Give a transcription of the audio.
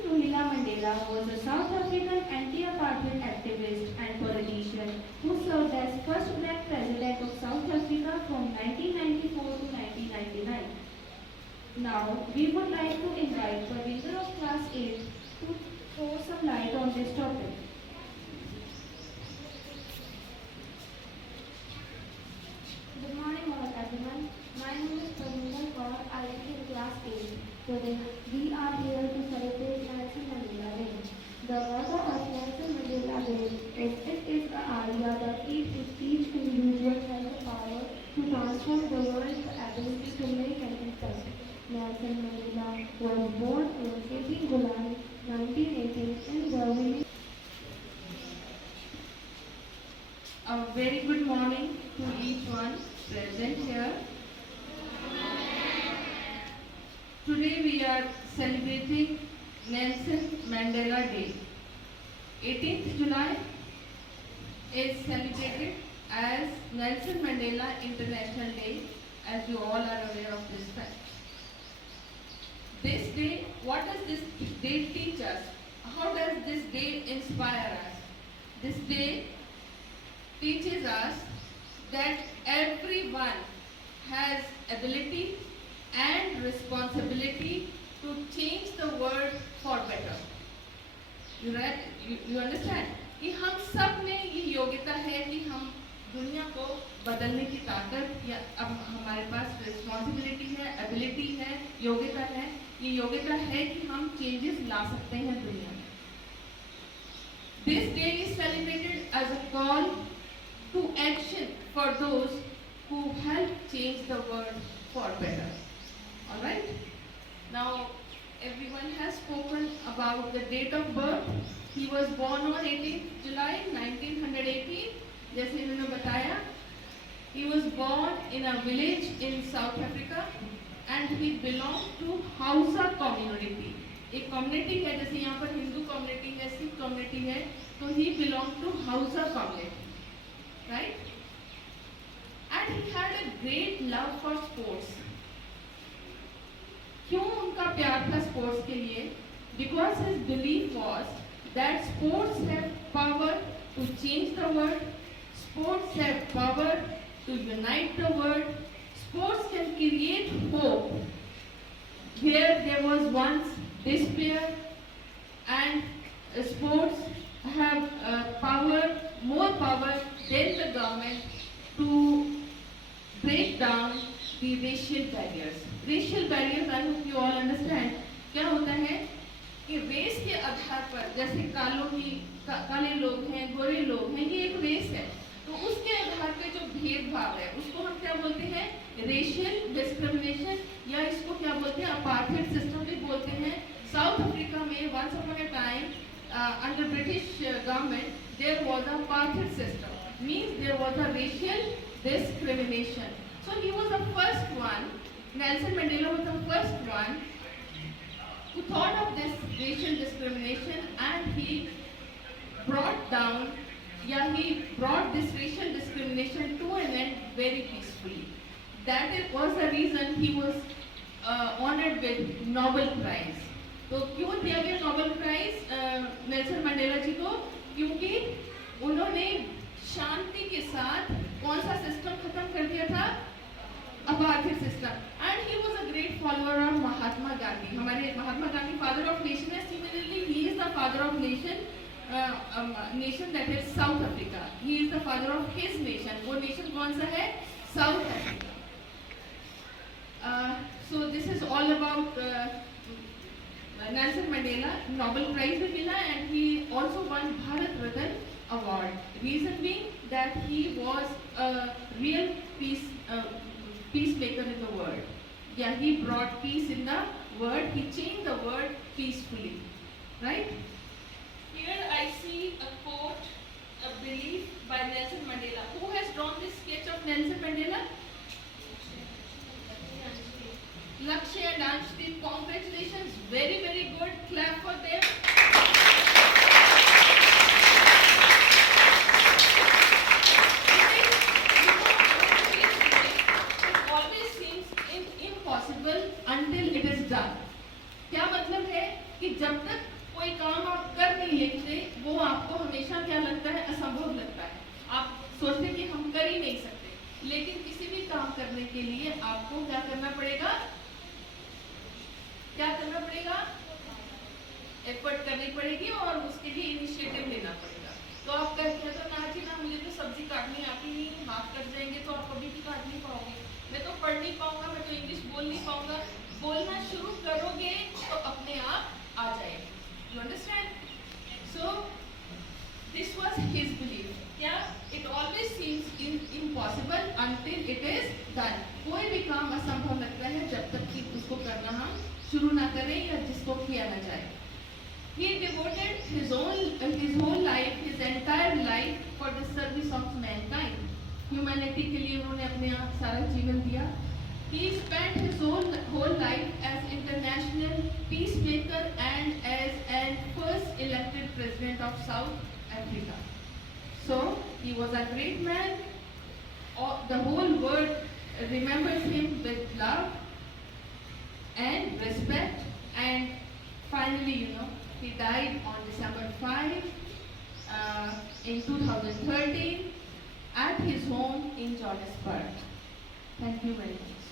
Mandela was a South African anti-apartheid activist and politician who served as first black president of South Africa from 1994 to 1999. Now, we would like to invite the leader of Class 8 to throw some light on this topic. Good morning all everyone. My name is Parminder Kaur. I am in class 8. Today we are here to celebrate Nelson Mandela Day. The motto of Nelson Mandela Day is it is the idea that each individual has the power to transform the world, the ability to make an impact. Nelson Mandela was born on 18 July 1918 in the village. A very good morning to each one present here. Today we are celebrating Nelson Mandela Day. 18th July is celebrated as Nelson Mandela International Day, as you all are aware of this fact. This day, what does this day teach us? How does this day inspire us? This day teaches us that everyone has ability and responsibility to change the world for better. You understand? कि हम सब में ये योग्यता है कि हम दुनिया को बदलने की ताकत या अब हमारे पास रिस्पॉन्सिबिलिटी है, एबिलिटी है, योग्यता है, ये योग्यता है कि हम चेंजेस ला सकते हैं दुनिया में. This day is celebrated as a call to action for those who help change the world for better. Alright? Now, everyone has spoken about the date of birth. He was born on 18th July 1918. जैसे इन्होंने बताया, he was born in a village in South Africa and he belonged to Hausa community. एक community है, जैसे यहाँ पर Hindu community है, Sikh community है, तो he belonged to Hausa community, right? And he had a great love for sports. क्यों उनका प्यार था स्पोर्ट्स के लिए? Because his belief was that sports have power to change the world, sports have power to unite the world, sports can create hope where there was once despair, and sports have more power than the government to break down the racial barriers. Racial barriers, I hope you all understand. क्या होता है कि race के आधार पर, जैसे काले लोग हैं, गोरे लोग हैं, ये एक रेस है, तो उसके आधार पे जो भेदभाव है उसको हम क्या बोलते हैं? रेशियल डिस्क्रिमिनेशन, या इसको क्या बोलते हैं? अपार्थाइड सिस्टम भी बोलते हैं. साउथ अफ्रीका में once upon a time under British government there was a apartheid system, means there was a racial discrimination. So he was the first one, Nelson Mandela was the first one who thought of this racial discrimination, and he brought this racial discrimination to an end very peacefully. That was the reason he was honored with Nobel Prize. तो क्यों दिया गया Nobel prize Nelson Mandela जी को? क्योंकि उन्होंने शांति के साथ कौन सा सिस्टम खत्म कर दिया था? Apartheid system. And he was a great follower of Mahatma Gandhi. हमारे Mahatma Gandhi father of nation है. Similarly he is the father of nation that is South Africa. He is the father of his nation. वो nation कौन सा है? South Africa. So this is all about Nelson Mandela. Nobel prize भी मिला and he also won Bharat Ratna award. Reason being that he was a real peacemaker in the world. Yeah, he brought peace in the world. He changed the world peacefully, right? Here I see a quote, a belief by Nelson Mandela. Who has drawn this sketch of Nelson Mandela? Lakshya and Anshdeep. Congratulations, very very good. Clap for them. until it is done. क्या मतलब है कि जब तक कोई काम आप कर नहीं लेते वो आपको हमेशा क्या लगता है, असंभव लगता है। आप सोचते कि हम कर ही नहीं सकते, लेकिन किसी भी काम करने के लिए आपको क्या करना पड़ेगा, क्या करना पड़ेगा, एफर्ट करनी पड़ेगी और उसके लिए इनिशिएटिव लेना पड़ेगा। तो आप कहते हैं तो ना जी ना, मुझे तो सब्जी काटनी आती नहीं, हाथ कट जाएंगे तो आप कभी भी काट नहीं पाओगे, मैं तो पढ़ नहीं पाऊंगा, मैं तो इंग्लिश बोल नहीं पाऊंगा। बोलना शुरू करोगे तो अपने आप आ जाएगी। You understand? So this was his belief. क्या? It always seems impossible until it is done. कोई भी काम असंभव लगता है जब तक कि उसको करना हम शुरू ना करें या जिसको किया ना जाए। He devoted his whole life, his entire life for the service of mankind. Humanity के लिए उन्होंने अपने आप सारा जीवन दिया। He spent his whole life as international peacemaker and as an first elected president of South Africa. So he was a great man. The whole world remembers him with love and respect. And finally, he died on December 5 in 2013 at his home in Johannesburg. Thank you very much.